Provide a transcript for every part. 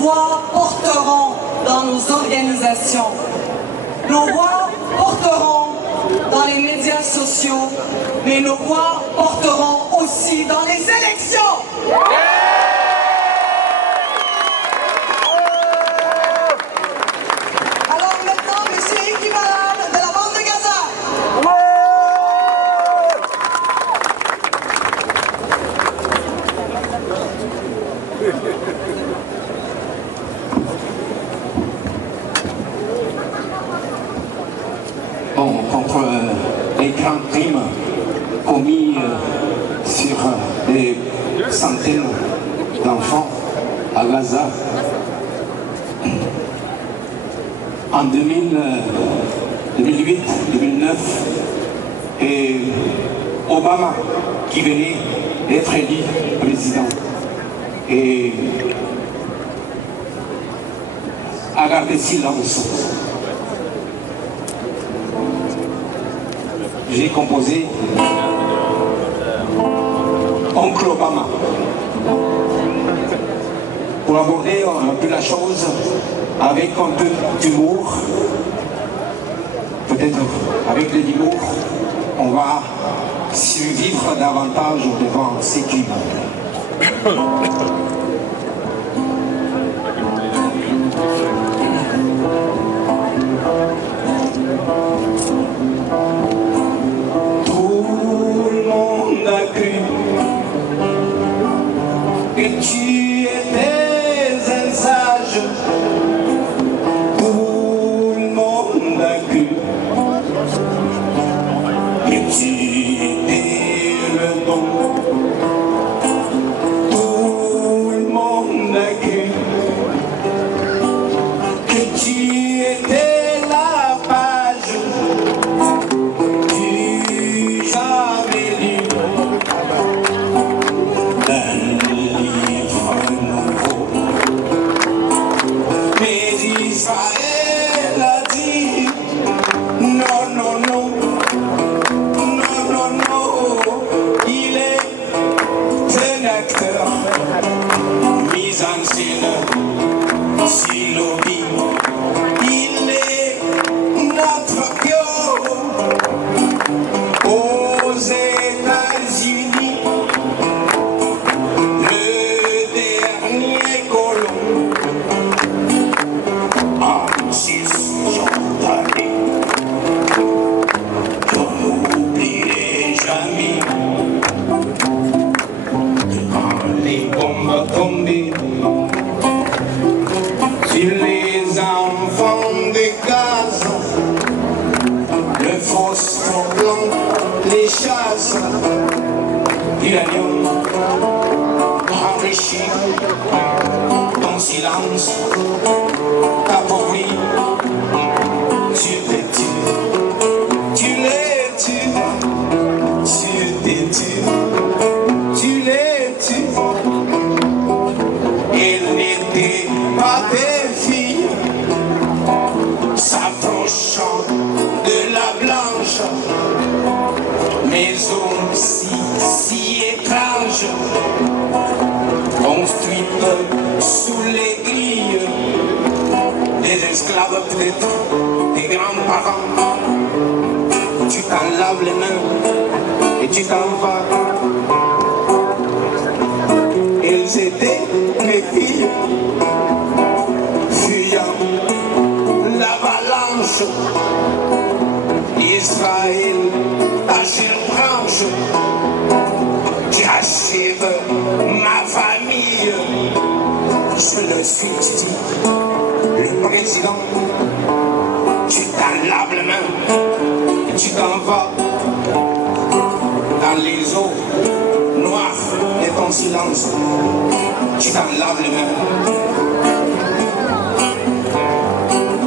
voix porteront dans nos organisations. Nos voix porteront dans les médias sociaux, mais nos voix porteront aussi dans les élections. Alors maintenant, M. Equivalent de la bande de Gaza. Bon, contre les grands crimes commis sur des centaines d'enfants à Gaza. En 2008, 2009, et Obama qui venait d'être élu président et a gardé silence. J'ai composé Oncle Obama pour aborder un peu la chose avec un peu d'humour. Peut-être avec de l'humour, on va survivre davantage devant ces crimes. Que tu étais un sage, tout le monde a cru que tu étais le bon, tout le monde a cru que tu étais la page du jamais lu. Israël a dit non, non, non, non, non, non, il est un acteur mis en scène, s'il lobby, il est notre pion aux États-Unis, le dernier colon. Qu'on n'oublierait jamais que quand les bombes tombaient sur les enfants de Gaza, le phosphore blanc les chasse, l'uranium enrichi, ton silence appauvri. Tu t'es tué, tu l'es tué, tu t'es tué, tu l'es tué. Elle n'était pas tes filles, s'approchant de la blanche, mais aussi si étrange, construite sous les grilles des esclaves peut-être, des grands-parents. Tu t'en laves les mains et tu t'en vas. Elles étaient mes filles, fuyant l'avalanche. Israël, ta chère branche, tu achèves ma famille. Je le suis, tu dis, le président. Tu t'en laves les mains et tu t'en vas dans les eaux noires de ton silence. Tu t'en laves les mains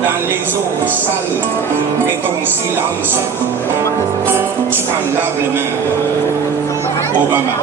dans les eaux sales de ton silence. Tu t'en laves les mains, Obama.